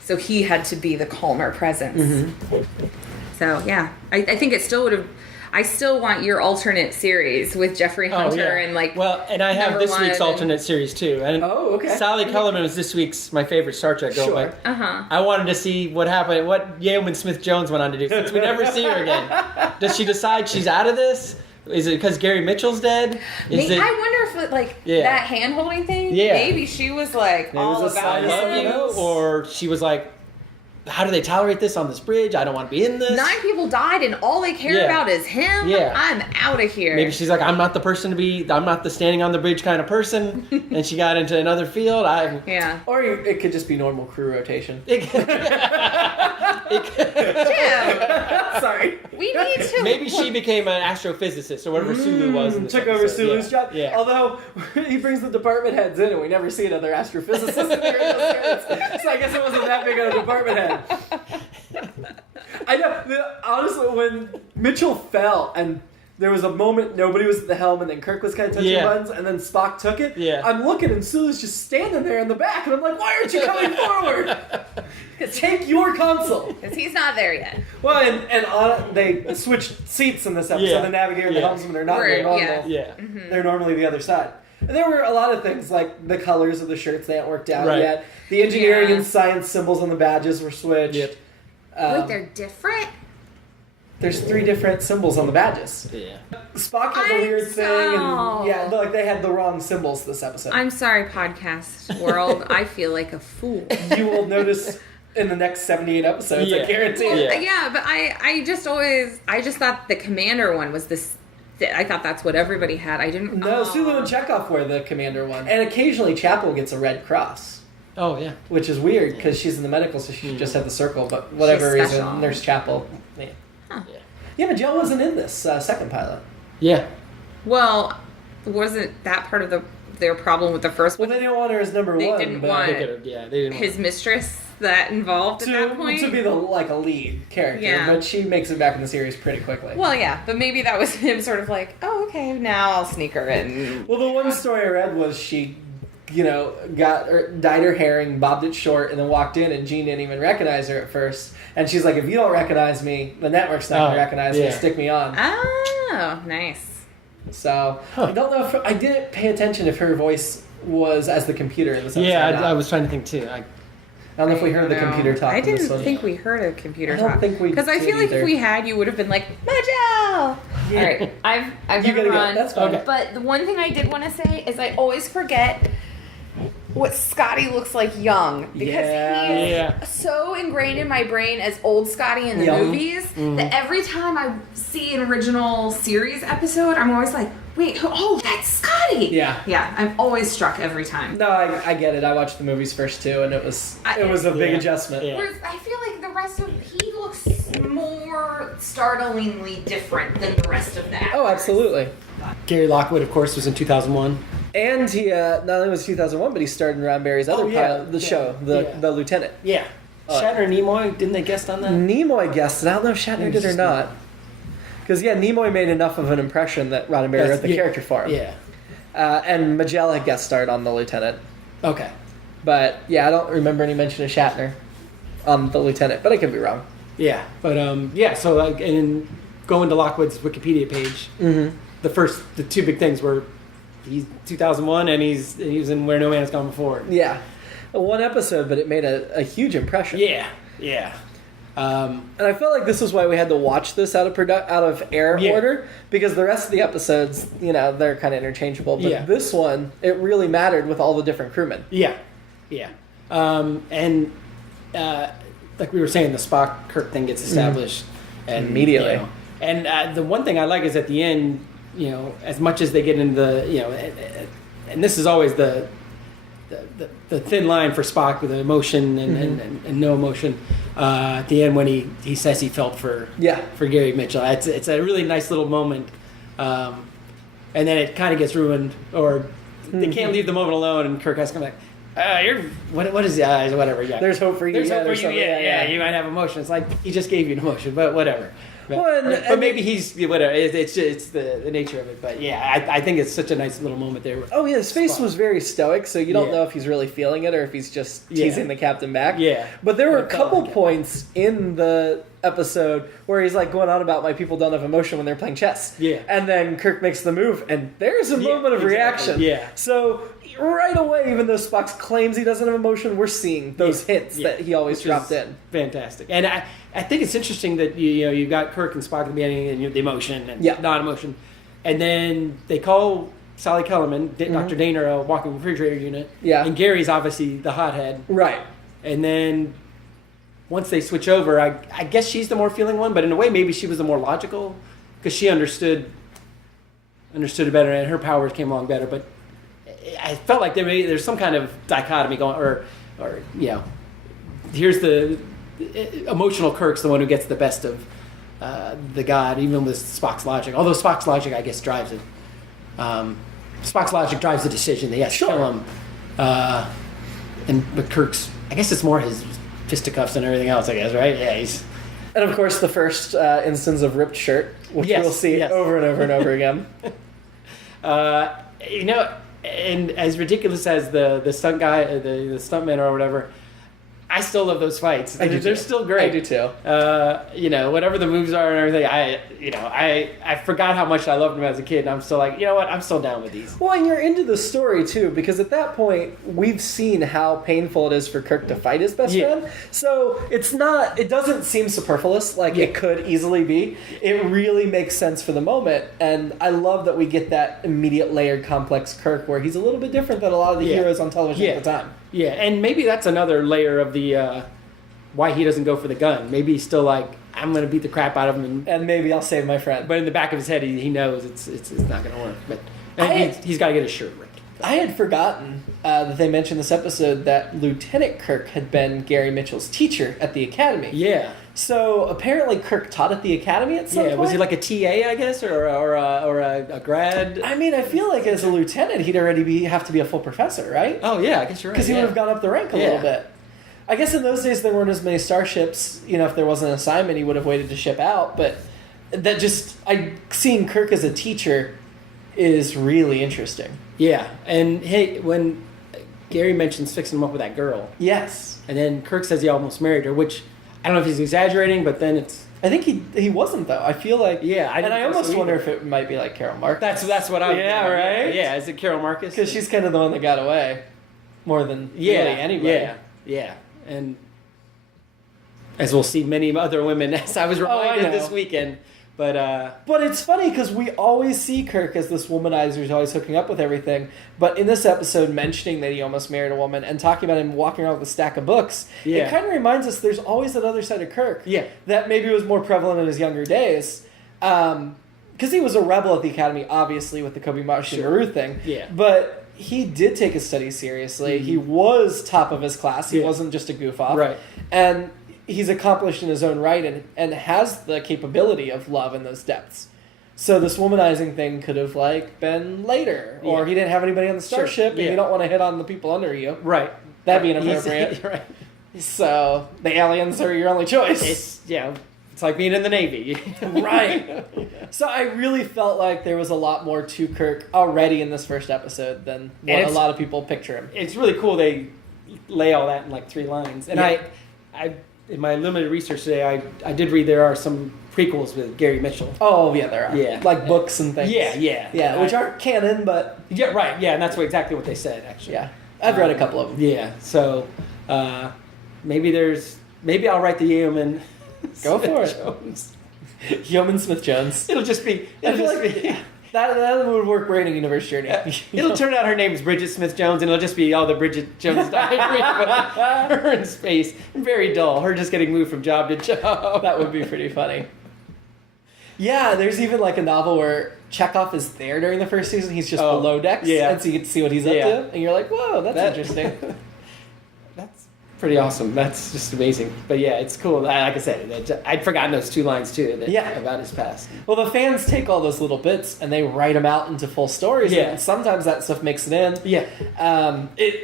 so he had to be the calmer presence. So yeah, I think it still would have. I still want your alternate series with Jeffrey Hunter and like. Well, and I have this week's alternate series too. And okay. Sally Kellerman was this week's my favorite Star Trek girl. Sure. But I wanted to see what happened, what Yeoman Smith Jones went on to do since we never see her again. Does she decide she's out of this? Is it because Gary Mitchell's dead? I wonder if that hand holding thing. Yeah. Maybe she was like all was a about I love it. you, or she was like, how do they tolerate this on this bridge? I don't want to be in this. 9 people died and all they care about is him. Yeah. I'm out of here. Maybe she's like, I'm not the standing on the bridge kind of person, and she got into another field. Yeah. Or it could just be normal crew rotation. Jim, Sorry. we need to. Maybe she became an astrophysicist or whatever Sulu was. In this Took over episode. Sulu's job. Yeah. Although he brings the department heads in, and we never see another astrophysicist in the original series. So I guess it wasn't that big of a department head. I know. Honestly, when Mitchell fell and there was a moment nobody was at the helm, and then Kirk was kind of touching buttons, and then Spock took it. Yeah. I'm looking, and Sulu's just standing there in the back, and I'm like, why aren't you coming forward? Take your console. Because he's not there yet. Well, and they switched seats in this episode. Yeah. The navigator and the helmsman are not Right, normal. Yeah. They're normally the other side. And there were a lot of things, like the colors of the shirts they hadn't worked out Right. yet. The engineering Yeah. and science symbols on the badges were switched. Yep. Wait, they're different? There's 3 different symbols on the badges. Yeah. Spock had the I'm weird thing, and like they had the wrong symbols this episode. I'm sorry, podcast world. I feel like a fool. You will notice in the next 78 episodes, I guarantee it. Yeah, but I just thought the commander one was this. I thought that's what everybody had. I didn't. No, Sulu and Chekhov were the commander one. And occasionally Chapel gets a red cross. Oh, yeah. Which is weird, because she's in the medical, so she should just have the circle. But whatever She's reason, special. Nurse Chapel. Yeah. Huh. Yeah, but Jill wasn't in this second pilot. Yeah. Well, wasn't that part of their problem with the first Well, one? they didn't want her as number They one. didn't but want They didn't his mistress that involved at that point. to be a lead character, Yeah. but she makes it back in the series pretty quickly. Well, yeah, but maybe that was him sort of like, oh, okay, now I'll sneak her in. Well, the one story I read was she, dyed her hair and bobbed it short, and then walked in, and Gene didn't even recognize her at first. And she's like, "If you don't recognize me, the network's not gonna recognize me. Stick me on." Oh, nice. So I don't know if I didn't pay attention if her voice was as the computer in this episode. Yeah, or not. I was trying to think too. I don't know if we heard the computer talk. I in this didn't one. think we heard a computer I don't talk. think we Because I did feel like either. if we had, you would have been like, Majel! Yeah. All right, I've You never gotta go. run. That's fine. Okay. But the one thing I did want to say is I always forget what Scotty looks like young. Because he is so ingrained in my brain as old Scotty in the Young. movies that every time I see an original series episode, I'm always like, wait, oh, that's Scotty! Yeah. Yeah, I'm always struck every time. No, I get it. I watched the movies first too, and it was a big adjustment. Yeah. Whereas I feel like the rest of he looks more startlingly different than the rest of the actors. Oh, absolutely. Gary Lockwood, of course, was in 2001. And he not only was 2001, but he starred in Ron Barry's other pilot, the show, the Lieutenant. Yeah. Shatner and Nimoy, didn't they guest on that? Nimoy guessed, and I don't know if Shatner did or not. Because, Nimoy made enough of an impression that Roddenberry wrote the character for him. Yeah. And Majella guest starred on The Lieutenant. Okay. But, I don't remember any mention of Shatner on The Lieutenant, but I could be wrong. Yeah, but so like, and going to Lockwood's Wikipedia page, the two big things were he's 2001 and he was in Where No Man Has Gone Before. Yeah, one episode, but it made a huge impression. Yeah. And I felt like this is why we had to watch this out of air order, because the rest of the episodes, they're kind of interchangeable. But this one, it really mattered with all the different crewmen. Yeah. And like we were saying, the Spock Kirk thing gets established immediately. And the one thing I like is at the end, as much as they get into the, and this is always the thin line for Spock with emotion and no emotion. At the end when he says he felt for Gary Mitchell, it's a really nice little moment, and then it kind of gets ruined, or they can't leave the moment alone, and Kirk has to come back. You're what is whatever. Yeah, there's hope for you. There's hope for you. Yeah, you might have emotion. It's like he just gave you an emotion, but whatever. But maybe he's whatever. It's the nature of it. But yeah, I think it's such a nice little moment there. Oh yeah, his face was very stoic, so you don't know if he's really feeling it or if he's just teasing the captain back. Yeah. But there were a couple points in the episode where he's like going on about my people don't have emotion when they're playing chess. Yeah. And then Kirk makes the move, and there's a moment of reaction. Yeah. So right away, even though Spock claims he doesn't have emotion, we're seeing those hints that he always dropped in. Fantastic. And I think it's interesting that you've got Kirk and Spock at the beginning, and the emotion and non-emotion, and then they call Sally Kellerman, Dr. Daner, a walking refrigerator unit. Yeah. And Gary's obviously the hothead. Right. And then once they switch over, I guess she's the more feeling one, but in a way maybe she was the more logical because she understood it better and her powers came along better. But I felt like there's some kind of dichotomy going, or here's the emotional Kirk's the one who gets the best of the god, even with Spock's logic. Although Spock's logic, I guess, drives it. Spock's logic drives the decision that he has to kill him. But Kirk's, I guess it's more his fisticuffs and everything else, I guess, right? Yeah, And of course, the first instance of ripped shirt, which we'll see over and over and over again. And as ridiculous as the stunt guy, the stuntman or whatever, I still love those fights. They're still great. I do too. Whatever the moves are and everything, I forgot how much I loved them as a kid, and I'm still like, you know what, I'm still down with these. Well, and you're into the story too, because at that point we've seen how painful it is for Kirk to fight his best friend. So it doesn't seem superfluous like it could easily be. It really makes sense for the moment, and I love that we get that immediate layered complex Kirk where he's a little bit different than a lot of the heroes on television at the time. Yeah, and maybe that's another layer of the why he doesn't go for the gun. Maybe he's still like, I'm going to beat the crap out of him, and maybe I'll save my friend. But in the back of his head, he knows it's not going to work. But he's got to get his shirt ripped. I had forgotten that they mentioned this episode that Lieutenant Kirk had been Gary Mitchell's teacher at the academy. Yeah. So apparently Kirk taught at the academy at some point. Was he like a TA, I guess, or a grad? I mean, I feel like as a lieutenant, he'd already have to be a full professor, right? Oh yeah, I guess you're right. Because he would have gone up the rank a little bit. I guess in those days there weren't as many starships. If there wasn't an assignment, he would have waited to ship out. But seeing Kirk as a teacher is really interesting. Yeah, and hey, when Gary mentions fixing him up with that girl. Yes. And then Kirk says he almost married her, which I don't know if he's exaggerating, but then it's... I think he wasn't, though. I feel like... Yeah. I almost wonder if it might be like Carol Marcus. That's what I was thinking. Yeah, right? Yeah, is it Carol Marcus? Because she's kind of the one that got away more than really anybody. Yeah. And as we'll see many other women, as I was reminded this weekend... But it's funny because we always see Kirk as this womanizer who's always hooking up with everything. But in this episode, mentioning that he almost married a woman and talking about him walking around with a stack of books, it kind of reminds us there's always that other side of Kirk that maybe was more prevalent in his younger days. Because he was a rebel at the academy, obviously, with the Kobayashi Maru thing. Yeah. But he did take his studies seriously. Mm-hmm. He was top of his class. He wasn't just a goof off. Right. And he's accomplished in his own right and has the capability of love in those depths. So this womanizing thing could have been later, or he didn't have anybody on the starship, and you don't want to hit on the people under you. Right. That'd be inappropriate. Right. So the aliens are your only choice. It's like being in the Navy. Right. So I really felt like there was a lot more to Kirk already in this first episode than what a lot of people picture him. It's really cool they lay all that in 3 lines, and in my limited research today, I did read there are some prequels with Gary Mitchell. Oh yeah, there are. Yeah. Like books and things. Yeah, which aren't canon, but yeah, right. Yeah, and that's exactly what they said actually. yeah, I've read a couple of them. Yeah, so maybe I'll write the Yeoman. Go for it. Jones. Yeoman Smith Jones. It'll just be. That would work great in Universe Journey. It'll turn out her name is Bridget Smith Jones, and it'll just be all the Bridget Jones diary. Her in space, very dull. Her just getting moved from job to job. That would be pretty funny. Yeah, there's even like a novel where Chekhov is there during the first season. He's just below decks, and so you get to see what he's up to, and you're like, "Whoa, that's interesting." That's pretty awesome. That's just amazing. But yeah, it's cool. Like I said, I'd forgotten those 2 lines too. About his past. Well, the fans take all those little bits and they write them out into full stories. Yeah. And sometimes that stuff makes it in. Yeah.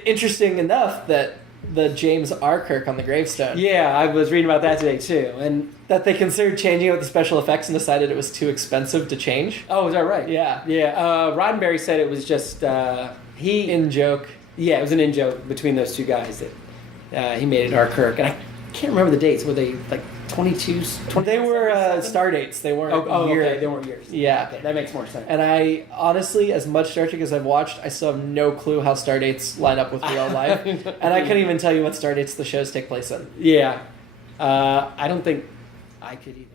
Interesting enough that the James R. Kirk on the gravestone. Yeah, I was reading about that today too, and that they considered changing it with the special effects and decided it was too expensive to change. Oh, is that right? Yeah. Yeah. Roddenberry said it was just in joke. Yeah, it was an in joke between those 2 guys that. He made it our Kirk, and I can't remember the dates. Were they like 22? They were star dates. They weren't years. Okay. They weren't years. Yeah. Okay, that makes more sense. And I honestly, as much Star Trek as I've watched, I still have no clue how star dates line up with real life. And I couldn't even tell you what star dates the shows take place in. Yeah. I don't think I could either.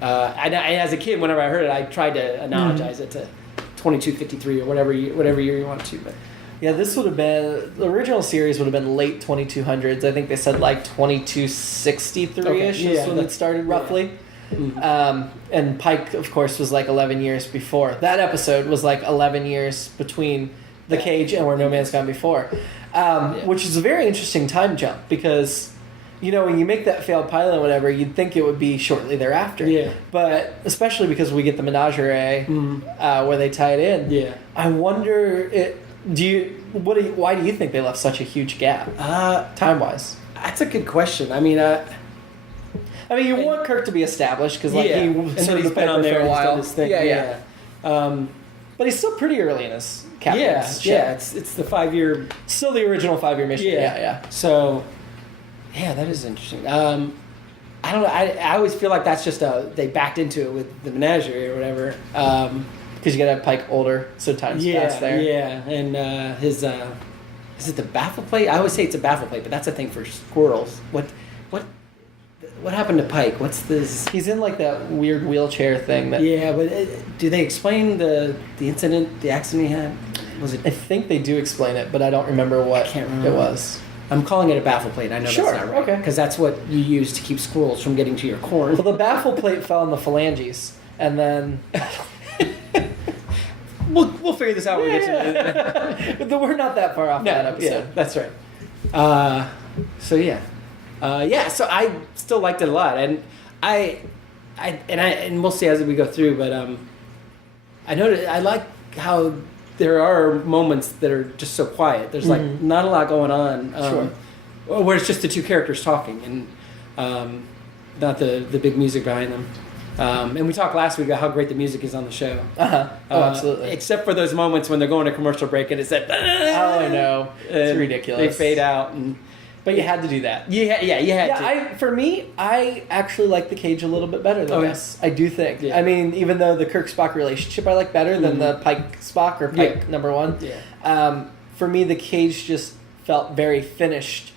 And as a kid, whenever I heard it, I tried to analogize it to 2253 or whatever year you want to. But yeah, this would have been, the original series would have been late 2200s. I think they said like 2263-ish is when it started roughly. Yeah. Mm-hmm. And Pike, of course, was like 11 years before. That episode was like 11 years between The Cage and Where No Man's Gone Before. Which is a very interesting time jump because, you know, when you make that failed pilot or whatever, you'd think it would be shortly thereafter. Yeah. But especially because we get the menagerie where they tie it in. Yeah. I wonder... why do you think they left such a huge gap, time-wise? That's a good question. I mean, you want Kirk to be established because, like, he's been on there for a while. His thing. Yeah. But he's still pretty early in his captain's It's the 5-year, still the original 5-year mission. Yeah. So, yeah, that is interesting. I don't know. I always feel like that's just they backed into it with the menagerie or whatever. Because you gotta have Pike older, so time's fast there. Yeah, and his is it the baffle plate? I always say it's a baffle plate, but that's a thing for squirrels. What happened to Pike? What's this? He's in like that weird wheelchair thing. But do they explain the incident, the accident he had? Was it? I think they do explain it, but I don't remember what it was. I'm calling it a baffle plate. I know that's not right. Okay. Because that's what you use to keep squirrels from getting to your corn. Well, the baffle plate fell on the phalanges, and then. We'll figure this out when we get to it. We're not that far off that episode. Yeah, that's right. So I still liked it a lot, and and we'll see as we go through. But I noticed I like how there are moments that are just so quiet. There's like not a lot going on. Where it's just the 2 characters talking, and not the big music behind them. And we talked last week about how great the music is on the show. Absolutely. Except for those moments when they're going to commercial break and it's that. Oh, I know. It's ridiculous. They fade out, but you had to do that. You had to. For me, I actually like The Cage a little bit better than this. I do think. Yeah. I mean, even though the Kirk-Spock relationship I like better than the Pike-Spock or Pike number 1. Yeah. For me, The Cage just felt very finished.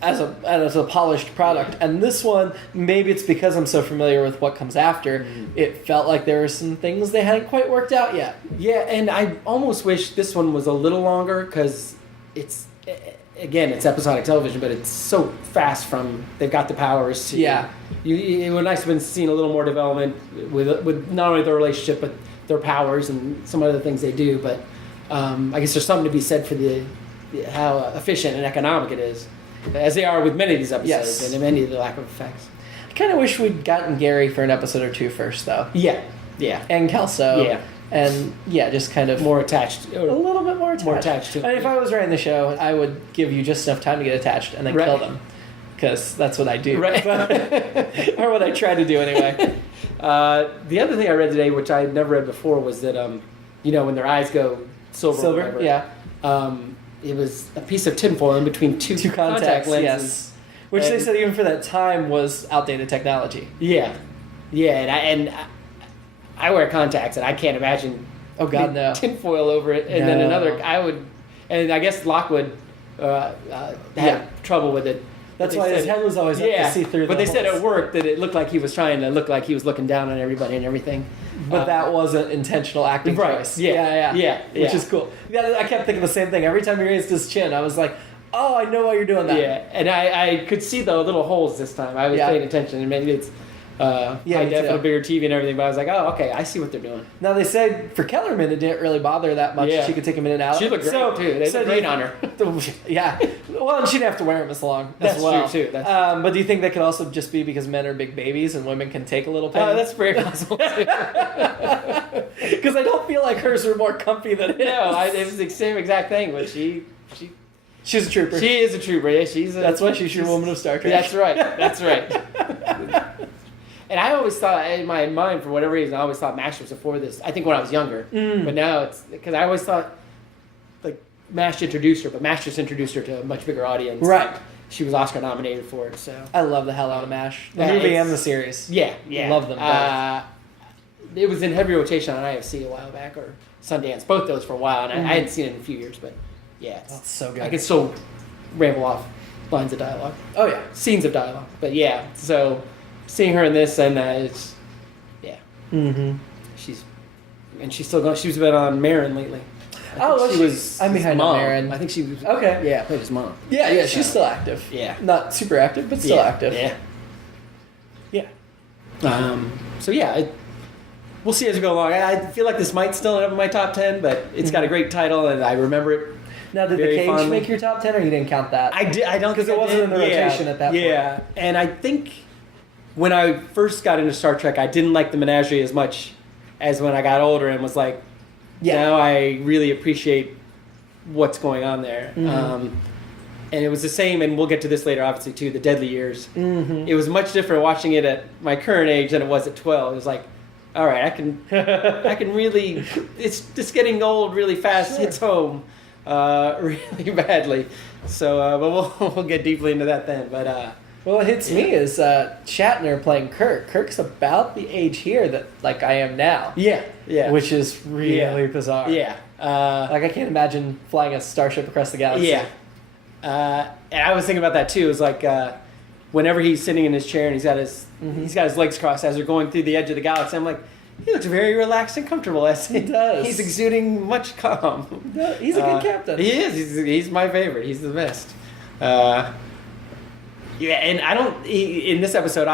As a polished product, and this one, maybe it's because I'm so familiar with what comes after, it felt like there were some things they hadn't quite worked out yet. Yeah, and I almost wish this one was a little longer because it's episodic television, but it's so fast from they've got the powers to it would nice to have been seeing a little more development with not only their relationship but their powers and some other things they do. But I guess there's something to be said for how efficient and economic it is. As they are with many of these episodes and many of the lack of effects. I kind of wish we'd gotten Gary for an episode or 2 first, though. Yeah. And Kelso. Yeah. And, just kind of... More attached. A little bit more attached. To it. And if I was writing the show, I would give you just enough time to get attached and then kill them. Because that's what I do. Right. Or what I try to do, anyway. The other thing I read today, which I had never read before, was that, when their eyes go silver, yeah. It was a piece of tinfoil in between two contact lenses. Yes. Which they said even for that time was outdated technology. Yeah, and I wear contacts, and I can't imagine. Oh God, no. Tinfoil over it, and then another. And I guess Lockwood had trouble with it. That's why his head was always up to see through. But they said it worked. That it looked like he was trying to look like he was looking down on everybody and everything. But that wasn't intentional acting choice. Yeah. Which is cool. Yeah, I kept thinking the same thing every time he raised his chin. I was like, oh, I know why you're doing that. Yeah, and I could see the little holes this time. I was paying attention, and maybe it's high def and a bigger TV and everything. But I was like, oh, okay, I see what they're doing. Now they said for Kellerman, it didn't really bother her that much. Yeah. She could take him in and out. She looked great too. They looked great on her. Yeah. Well, and she didn't have to wear them as long. That's as well. true too. But do you think that could also just be because men are big babies and women can take a little pain? That's very possible too. Because I don't feel like hers were more comfy than his. No, it was the same exact thing. But she's a trooper. She is a trooper. Yeah, that's why she's your woman of Star Trek. That's right. That's right. And I always thought, in my mind, for whatever reason, I always thought MASH was before this. I think when I was younger. But now it's... Because I always thought, like, MASH introduced her, but MASH just introduced her to a much bigger audience. Right. She was Oscar nominated for it, so... I love the hell out of MASH. The movie and the series. Yeah. Love them both. It was in heavy rotation on IFC a while back, or Sundance. Both those for a while, and I hadn't seen it in a few years, but yeah. That's so good. I could still ramble off lines of dialogue. Oh, yeah. Scenes of dialogue. But yeah, so... Seeing her in this, and it's, she's still going. She's been on Marin lately. I'm behind on Marin. I think she was. Okay. Yeah, played his mom. Yeah, she's still active. Yeah. Not super active, but still active. Yeah. So yeah, we'll see as we go along. I feel like this might still end up in my top 10, but it's got a great title, and I remember it. Now, did The Cage make your top 10, or you didn't count that? I did. I don't, because it wasn't in the rotation at that point. Yeah, and I think. When I first got into Star Trek, I didn't like the menagerie as much as when I got older and was like, now I really appreciate what's going on there. And it was the same, and we'll get to this later, obviously, too, the Deadly Years. It was much different watching it at my current age than it was at 12. It was like, all right, I can really, it's just getting old really fast, hits home really badly. So, but we'll get deeply into that then. But, well, what hits me is Shatner playing Kirk. Kirk's about the age here that like I am now. Yeah. Which is really bizarre. Yeah. Like I can't imagine flying a starship across the galaxy. Yeah. And I was thinking about that too. It was like whenever he's sitting in his chair and he's got his legs crossed as they're going through the edge of the galaxy, I'm like, he looks very relaxed and comfortable. He does. He's exuding much calm. He's a good captain. He is. He's my favorite. He's the best. Yeah, and I don't. In this episode,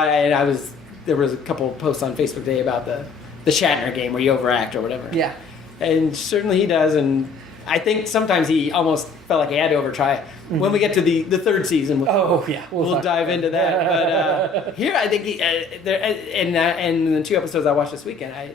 there was a couple posts on Facebook today about the Shatner game where you overact or whatever. Yeah, and certainly he does, and I think sometimes he almost felt like he had to overtry. When we get to the third season, we'll dive into that. But here, I think in the 2 episodes I watched this weekend,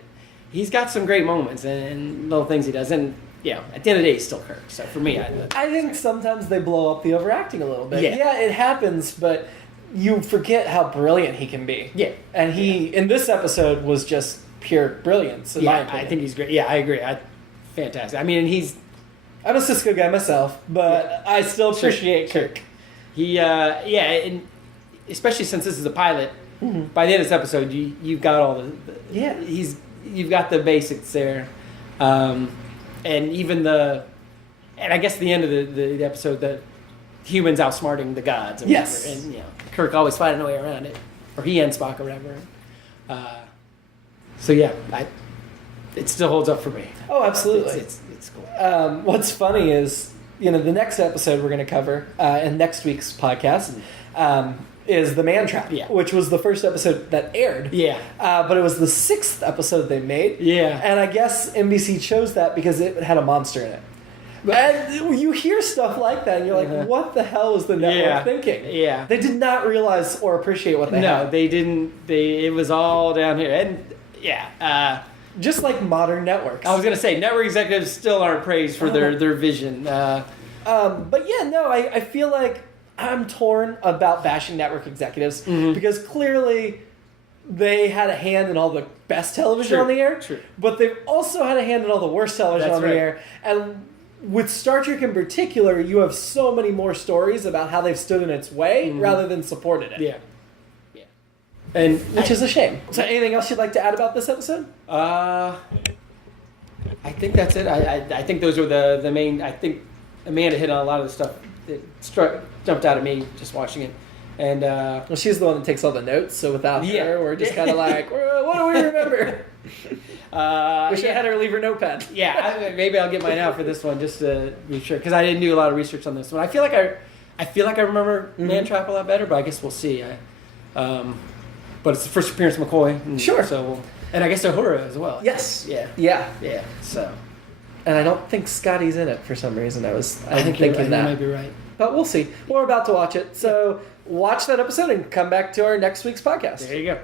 he's got some great moments and little things he does, and. Yeah, at the end of the day, he's still Kirk. So for me, I think sometimes they blow up the overacting a little bit. Yeah, it happens, but you forget how brilliant he can be. Yeah, and he in this episode was just pure brilliance. In my opinion. I think he's great. Yeah, I agree. Fantastic. I mean, I'm a Cisco guy myself, but I still appreciate Kirk. He, and especially since this is a pilot. By the end of this episode, you've got all you've got the basics there. And even and I guess the end of the episode, the humans outsmarting the gods. Or yes. Whatever, and Kirk always finding a way around it, or he and Spock or whatever. So yeah, it still holds up for me. Oh, absolutely. It's cool. What's funny is the next episode we're going to cover in next week's podcast. Is The Man Trap, which was the first episode that aired. Yeah. But it was the 6th episode they made. Yeah. And I guess NBC chose that because it had a monster in it. And you hear stuff like that, and you're like, what the hell was the network thinking? Yeah. They did not realize or appreciate what they had. No, they didn't. It was all down here. And, just like modern networks. I was going to say, network executives still aren't praised for their vision. But yeah, no, I feel like I'm torn about bashing network executives because clearly they had a hand in all the best television on the air, but they've also had a hand in all the worst television on the air. And with Star Trek in particular, you have so many more stories about how they've stood in its way rather than supported it. Yeah. And which is a shame. So, anything else you'd like to add about this episode? I think that's it. I think those were the main. I think Amanda hit on a lot of the stuff that jumped out at me just watching it. And well, she's the one that takes all the notes. So without her, we're just kind of like, what do we remember? Wish I had her leave her notepad. Yeah, maybe I'll get mine out for this one just to be sure because I didn't do a lot of research on this one. I feel like I remember Man Trap a lot better, but I guess we'll see. But it's the first appearance of McCoy. Sure. So and I guess Uhura as well. Yes. Yeah. So. And I don't think Scotty's in it for some reason. I think thinking that. You might be right. But we'll see. We're about to watch it. So watch that episode and come back to our next week's podcast. There you go.